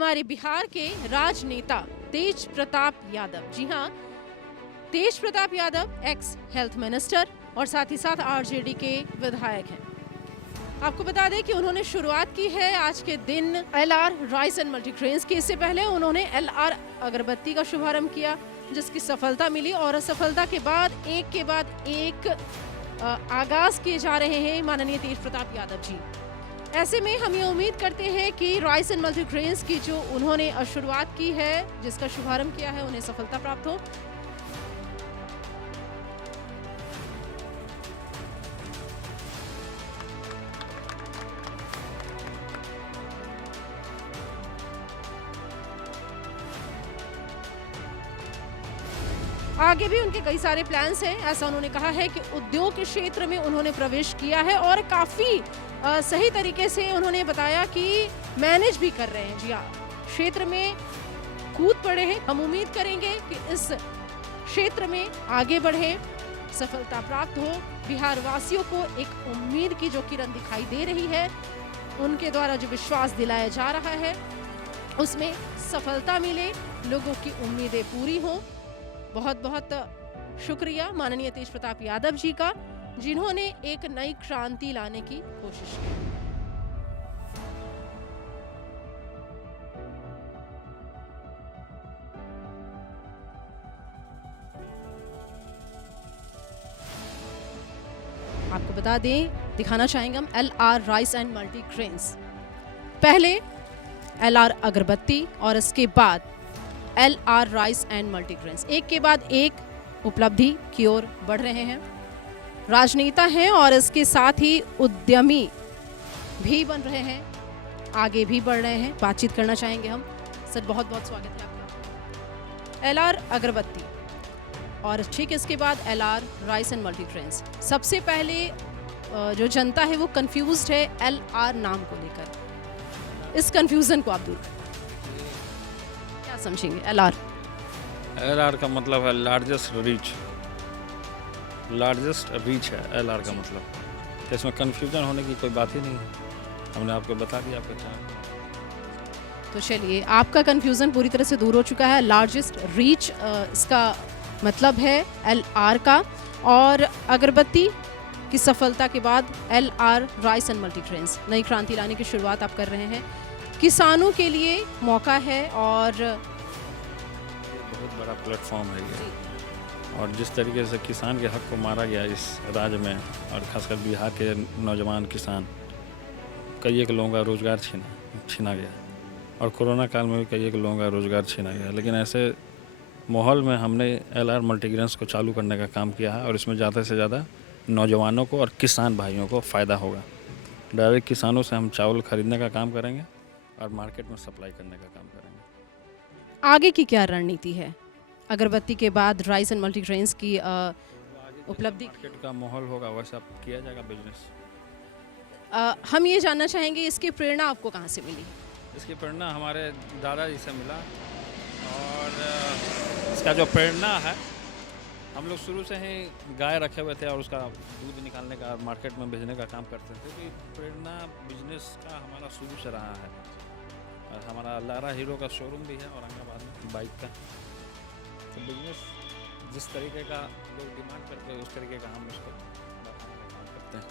हमारे बिहार के राजनेता तेज प्रताप यादव। जी हाँ, Tej Pratap Yadav ex health minister और साथ ही साथ आरजेडी के विधायक हैं। आपको बता दें कि उन्होंने शुरुआत की है आज के दिन एलआर राइस एंड मल्टीग्रेन्स की। इससे पहले उन्होंने एलआर अगरबत्ती का शुभारंभ किया, जिसकी सफलता मिली और सफलता के बाद एक आगाज किए जा रहे हैं माननीय तेज प्रताप यादव जी। ऐसे में हम ये उम्मीद करते हैं कि राइस एंड मल्टीग्रेन्स की जो उन्होंने शुरुआत की है, जिसका शुभारंभ किया है, उन्हें सफलता प्राप्त हो। आगे भी उनके कई सारे प्लान्स हैं। ऐसा उन्होंने कहा है कि उद्योग के क्षेत्र में उन्होंने प्रवेश किया है और काफ़ी सही तरीके से उन्होंने बताया कि मैनेज भी कर रहे हैं। जी हाँ, क्षेत्र में कूद पड़े हैं। हम उम्मीद करेंगे कि इस क्षेत्र में आगे बढ़े, सफलता प्राप्त हो। बिहार वासियों को एक उम्मीद की जो किरण दिखाई दे रही है, उनके द्वारा जो विश्वास दिलाया जा रहा है, उसमें सफलता मिले, लोगों की उम्मीदें पूरी हों। बहुत बहुत शुक्रिया माननीय तेज प्रताप यादव जी का, जिन्होंने एक नई क्रांति लाने की कोशिश की। आपको बता दें, दिखाना चाहेंगे हम एलआर राइस एंड मल्टीग्रेन्स। पहले एलआर अगरबत्ती और इसके बाद एलआर राइस एंड मल्टीग्रेन्स, एक के बाद एक उपलब्धि की ओर बढ़ रहे हैं। राजनेता हैं और इसके साथ ही उद्यमी भी बन रहे हैं, आगे भी बढ़ रहे हैं। बातचीत करना चाहेंगे हम। सर, बहुत बहुत स्वागत है आपका। एलआर अगरबत्ती और ठीक इसके बाद एलआर राइस एंड मल्टीग्रेन्स। सबसे पहले जो जनता है वो कंफ्यूज्ड है एलआर नाम को लेकर। इस कंफ्यूजन को आप दूर करें, क्या समझेंगे? एलआर का मतलब है लार्जेस्ट रीच है एलआर का मतलब। तो इसमें कंफ्यूजन होने की कोई बात ही नहीं है, हमने आपको बता दिया आपके चैनल। तो चलिए, आपका कंफ्यूजन पूरी तरह से दूर हो चुका है। लार्जेस्ट रीच इसका मतलब है एलआर का, और अगरबत्ती की सफलता के बाद एलआर राइस एंड मल्टीग्रेन्स, नई क्रांति लाने की शुरुआत आप कर रहे हैं। किसानों के लिए मौका है और बहुत बड़ा प्लेटफॉर्म है ये। और जिस तरीके से किसान के हक को मारा गया इस राज्य में, और खासकर बिहार के नौजवान किसान, कई एक लोगों का रोज़गार छीना गया, और कोरोना काल में भी कई एक लोगों का रोज़गार छीना गया। लेकिन ऐसे माहौल में हमने एलआर मल्टीग्रेन्स को चालू करने का काम किया है, और इसमें ज़्यादा से ज़्यादा नौजवानों को और किसान भाइयों को फ़ायदा होगा। डायरेक्ट किसानों से हम चावल खरीदने का काम करेंगे और मार्केट में सप्लाई करने का काम करेंगे। आगे की क्या रणनीति है अगरबत्ती के बाद राइस एंड मल्टीग्रेन्स की उपलब्धि? मार्केट का माहौल होगा वैसा किया जाएगा बिजनेस। हम ये जानना चाहेंगे, इसकी प्रेरणा आपको कहाँ से मिली? इसकी प्रेरणा हमारे दादाजी से मिला, और इसका जो प्रेरणा है, हम लोग शुरू से ही गाय रखे हुए थे और उसका दूध निकालने का, मार्केट में भेजने का काम करते थे। तो प्रेरणा बिजनेस का हमारा शुरू से रहा है, और हमारा लारा हीरो का शोरूम भी है औरंगाबाद में बाइक का। तो बिजनेस जिस तरीके का लोग डिमांड करते हैं, उस तरीके का हम उसको बढ़ाने का काम करते हैं।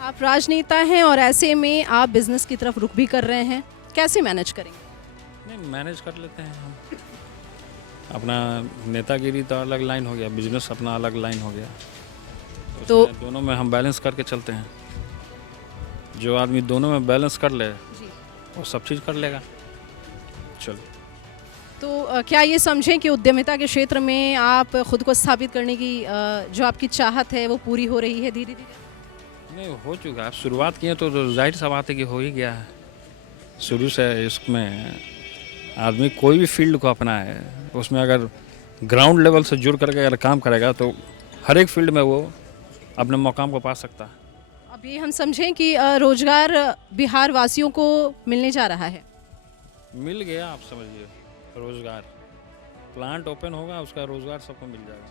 आप राजनेता हैं और ऐसे में आप बिजनेस की तरफ रुख भी कर रहे हैं, कैसे मैनेज करेंगे? नहीं, मैनेज कर लेते हैं हम। अपना नेतागिरी तो अलग लाइन हो गया, बिजनेस अपना अलग लाइन हो गया। तो दोनों में हम बैलेंस करके चलते हैं। जो आदमी दोनों में बैलेंस कर ले, वो सब चीज़ कर लेगा। चलो, तो क्या ये समझें कि उद्यमिता के क्षेत्र में आप खुद को स्थापित करने की जो आपकी चाहत है वो पूरी हो रही है धीरे धीरे? नहीं, हो चुका है। शुरुआत किए तो जाहिर सा बात है कि हो ही गया है। शुरू से इसमें आदमी कोई भी फील्ड को अपनाए, उसमें अगर ग्राउंड लेवल से जुड़ करके अगर काम करेगा तो हर एक फील्ड में वो अपने मकाम को पा सकता है। अब ये हम समझें कि रोजगार बिहार वासियों को मिलने जा रहा है। मिल गया, आप समझिए। रोजगार, प्लांट ओपन होगा, उसका रोजगार सबको मिल जाएगा।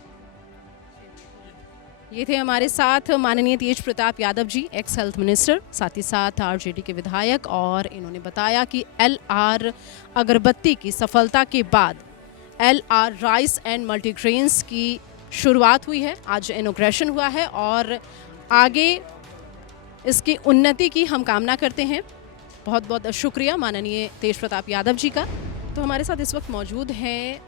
ये थे हमारे साथ माननीय तेज प्रताप यादव जी, एक्स हेल्थ मिनिस्टर, साथ ही साथ आरजेडी के विधायक, और इन्होंने बताया कि LR अगरबत्ती की सफलता के बाद LR राइस एंड मल्टीग्रेन्स की शुरुआत हुई है, आज इनॉग्रेशन हुआ है और आगे इसकी उन्नति की हम कामना करते हैं। बहुत बहुत शुक्रिया माननीय तेज प्रताप यादव जी का। तो हमारे साथ इस वक्त मौजूद हैं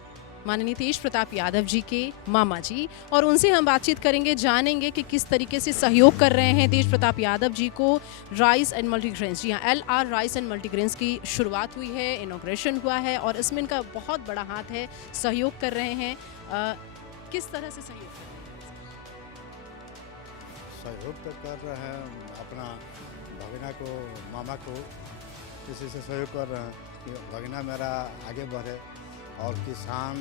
माननीय तेज प्रताप यादव जी के मामा जी, और उनसे हम बातचीत करेंगे, जानेंगे कि किस तरीके से सहयोग कर रहे हैं तेज प्रताप यादव जी को राइस एंड मल्टीग्रेन्स। जी हाँ, LR राइस एंड मल्टीग्रेन्स की शुरुआत हुई है, इनॉग्रेशन हुआ है और इसमें इनका बहुत बड़ा हाथ है, सहयोग कर रहे हैं। किस तरह से सहयोग कर रहे हैं? सहयोग तो कर रहे हैं, अपना भगना को, मामा को किसी से सहयोग कर रहे हैं कि भगना मेरा आगे बढ़े, और किसान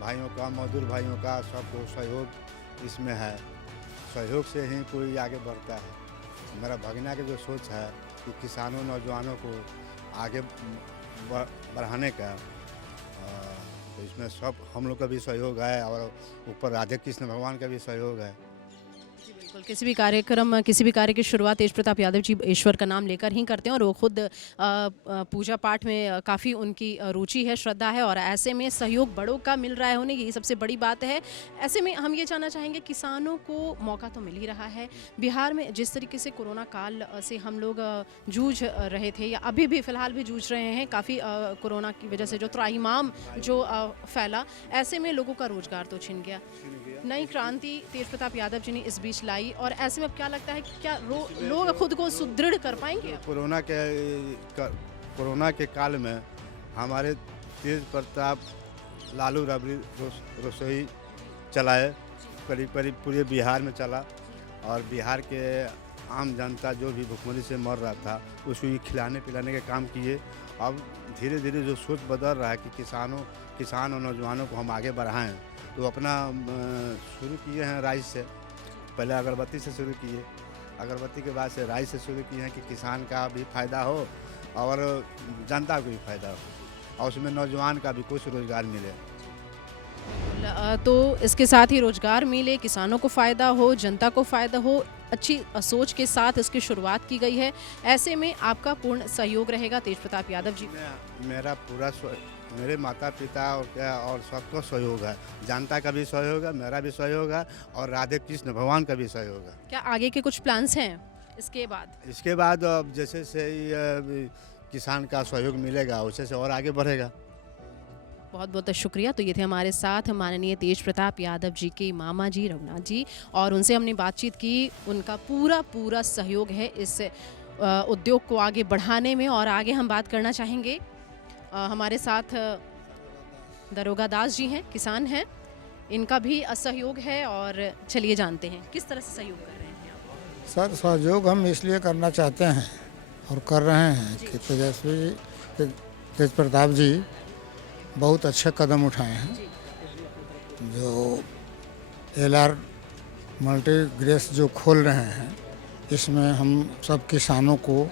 भाइयों का, मजदूर भाइयों का सबको सहयोग इसमें है। सहयोग से ही कोई आगे बढ़ता है। मेरा भगना की जो सोच है कि किसानों, नौजवानों को आगे बढ़ाने का, तो इसमें सब हम लोग का भी सहयोग है और ऊपर राधे कृष्ण भगवान का भी सहयोग है। बिल्कुल, किसी भी कार्यक्रम, किसी भी कार्य की शुरुआत तेज प्रताप यादव जी ईश्वर का नाम लेकर ही करते हैं और वो खुद पूजा पाठ में काफ़ी उनकी रुचि है, श्रद्धा है, और ऐसे में सहयोग बड़ों का मिल रहा है उन्हें, यही सबसे बड़ी बात है। ऐसे में हम ये जानना चाहेंगे, किसानों को मौका तो मिल ही रहा है। बिहार में जिस तरीके से कोरोना काल से हम लोग जूझ रहे थे, या अभी भी फ़िलहाल भी जूझ रहे हैं, काफ़ी कोरोना की वजह से जो त्राहिमाम जो फैला, ऐसे में लोगों का रोजगार तो छिन गया। नई क्रांति तेज प्रताप यादव जी ने इस बीच लाई, और ऐसे में अब क्या लगता है कि क्या लोग खुद को सुदृढ़ कर पाएंगे? कोरोना के काल में हमारे तेज प्रताप लालू रबड़ी रसोई चलाए, करीब करीब पूरे बिहार में चला, और बिहार के आम जनता जो भी भुखमरी से मर रहा था उसको खिलाने पिलाने के काम किए। अब धीरे धीरे जो सोच बदल रहा है कि किसान और नौजवानों को हम आगे बढ़ाएं, तो अपना शुरू किए हैं राइस से। पहले अगरबत्ती से शुरू किए, अगरबत्ती के बाद से राइस से शुरू किए हैं कि किसान का भी फ़ायदा हो और जनता को भी फ़ायदा हो, और उसमें नौजवान का भी कुछ रोज़गार मिले। तो इसके साथ ही रोजगार मिले, किसानों को फ़ायदा हो, जनता को फ़ायदा हो, अच्छी सोच के साथ इसकी शुरुआत की गई है। ऐसे में आपका पूर्ण सहयोग रहेगा तेज प्रताप यादव जी? मेरा पूरा मेरे माता पिता और सबका सहयोग है, जनता का भी सहयोग है, मेरा भी सहयोग है, और राधे कृष्ण भगवान का भी सहयोग है। क्या आगे के कुछ प्लान्स हैं इसके बाद? इसके बाद अब जैसे से किसान का सहयोग मिलेगा वैसे से और आगे बढ़ेगा। बहुत बहुत शुक्रिया। तो ये थे हमारे साथ माननीय तेज प्रताप यादव जी के मामा जी, रघुनाथ जी, और उनसे हमने बातचीत की। उनका पूरा सहयोग है इस उद्योग को आगे बढ़ाने में। और आगे हम बात करना चाहेंगे, हमारे साथ दरोगा दास जी हैं, किसान हैं, इनका भी सहयोग है, और चलिए जानते हैं किस तरह से सहयोग कर रहे हैं आप? सर, सहयोग हम इसलिए करना चाहते हैं और कर रहे हैं कि तेज प्रताप जी बहुत अच्छे कदम उठाए हैं। जो LR मल्टीग्रेन्स जो खोल रहे हैं, इसमें हम सब किसानों को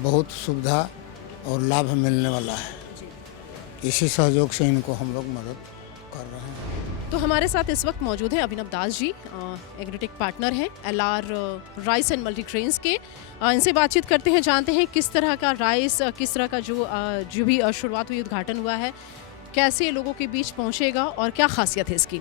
बहुत सुविधा और लाभ मिलने वाला है। इसी सहयोग से इनको हम लोग मदद कर रहे हैं। तो हमारे साथ इस वक्त मौजूद हैं अभिनव दास जी, एग्रीटेक पार्टनर हैं LR राइस एंड मल्टीग्रेन्स के। इनसे बातचीत करते हैं, जानते हैं किस तरह का राइस, किस तरह का जो भी शुरुआत हुई, उद्घाटन हुआ है, कैसे लोगों के बीच पहुंचेगा और क्या खासियत है इसकी?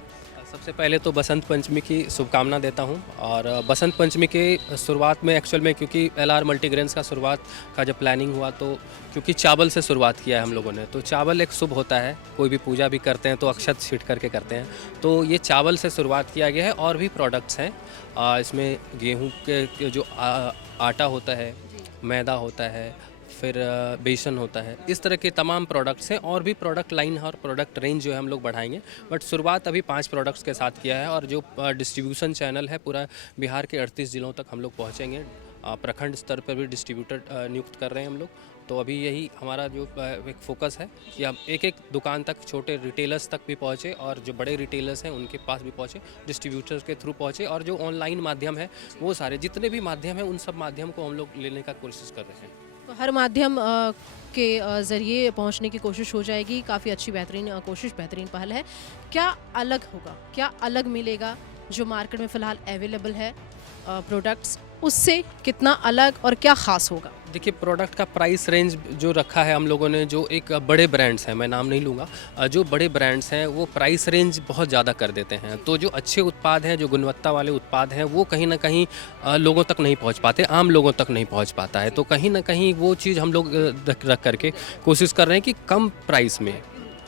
सबसे पहले तो बसंत पंचमी की शुभकामना देता हूं। और बसंत पंचमी के शुरुआत में एक्चुअल में, क्योंकि LR मल्टीग्रेन्स का शुरुआत का जब प्लानिंग हुआ, तो क्योंकि चावल से शुरुआत किया है हम लोगों ने, तो चावल एक शुभ होता है, कोई भी पूजा भी करते हैं तो अक्षत छीट करके करते हैं, तो ये चावल से शुरुआत किया गया है। और भी प्रोडक्ट्स हैं इसमें, गेहूँ के जो आटा होता है, मैदा होता है, फिर बेसन होता है, इस तरह के तमाम प्रोडक्ट्स हैं। और भी प्रोडक्ट लाइन और प्रोडक्ट रेंज जो है हम लोग बढ़ाएंगे, बट शुरुआत अभी 5 प्रोडक्ट्स के साथ किया है। और जो डिस्ट्रीब्यूशन चैनल है, पूरा बिहार के 38 ज़िलों तक हम लोग पहुँचेंगे। प्रखंड स्तर पर भी डिस्ट्रीब्यूटर नियुक्त कर रहे हैं हम लोग। तो अभी यही हमारा जो एक फोकस है कि हम एक एक दुकान तक, छोटे रिटेलर्स तक भी पहुँचे, और जो बड़े रिटेलर्स हैं उनके पास भी पहुँचे, डिस्ट्रीब्यूटर्स के थ्रू पहुँचे, और जो ऑनलाइन माध्यम है, वो सारे जितने भी माध्यम हैं, उन सब माध्यम को हम लोग लेने का कोशिश कर रहे हैं। तो हर माध्यम के ज़रिए पहुंचने की कोशिश हो जाएगी। काफ़ी अच्छी, बेहतरीन कोशिश, बेहतरीन पहल है। क्या अलग होगा, क्या अलग मिलेगा जो मार्केट में फ़िलहाल अवेलेबल है प्रोडक्ट्स, उससे कितना अलग और क्या ख़ास होगा? देखिए, प्रोडक्ट का प्राइस रेंज जो रखा है हम लोगों ने, जो एक बड़े ब्रांड्स हैं, मैं नाम नहीं लूँगा, जो बड़े ब्रांड्स हैं वो प्राइस रेंज बहुत ज़्यादा कर देते हैं। तो जो अच्छे उत्पाद हैं, जो गुणवत्ता वाले उत्पाद हैं, वो कहीं ना कहीं लोगों तक नहीं पहुंच पाते, आम लोगों तक नहीं पहुंच पाता है। तो कहीं ना कहीं वो चीज़ हम लोग रख करके कोशिश कर रहे हैं कि कम प्राइस में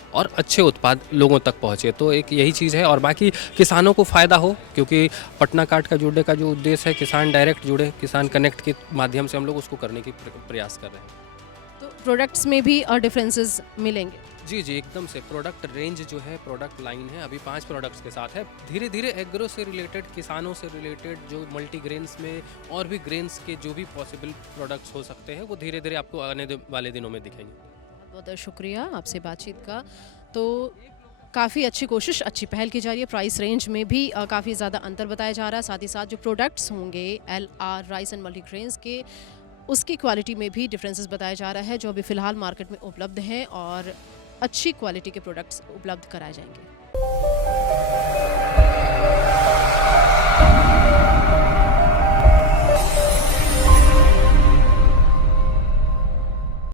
और अच्छे उत्पाद लोगों तक पहुँचे। तो एक यही चीज़ है, और बाकी किसानों को फ़ायदा हो, क्योंकि पटना कार्ड का जुड़ने का जो उद्देश्य है, किसान डायरेक्ट जुड़े, किसान कनेक्ट के माध्यम से हम लोग उसको करने की प्रयास कर रहे हैं। तो प्रोडक्ट्स में भी डिफरेंसेस मिलेंगे? जी जी, एकदम से। प्रोडक्ट रेंज जो है, प्रोडक्ट लाइन है, अभी 5 प्रोडक्ट्स के साथ है। धीरे धीरे एग्रो से रिलेटेड, किसानों से रिलेटेड, जो मल्टीग्रेन्स में और भी ग्रेन्स के जो भी पॉसिबल प्रोडक्ट्स हो सकते हैं, वो धीरे धीरे आपको आने वाले दिनों में दिखेंगे। बहुत शुक्रिया आपसे बातचीत का। तो काफ़ी अच्छी कोशिश, अच्छी पहल की जा रही है। प्राइस रेंज में भी काफ़ी ज़्यादा अंतर बताया जा रहा है। साथ ही साथ जो प्रोडक्ट्स होंगे LR राइस एंड मल्टीग्रेन्स के, उसकी क्वालिटी में भी डिफरेंसेस बताया जा रहा है, जो अभी फ़िलहाल मार्केट में उपलब्ध हैं, और अच्छी क्वालिटी के प्रोडक्ट्स उपलब्ध कराए जाएंगे।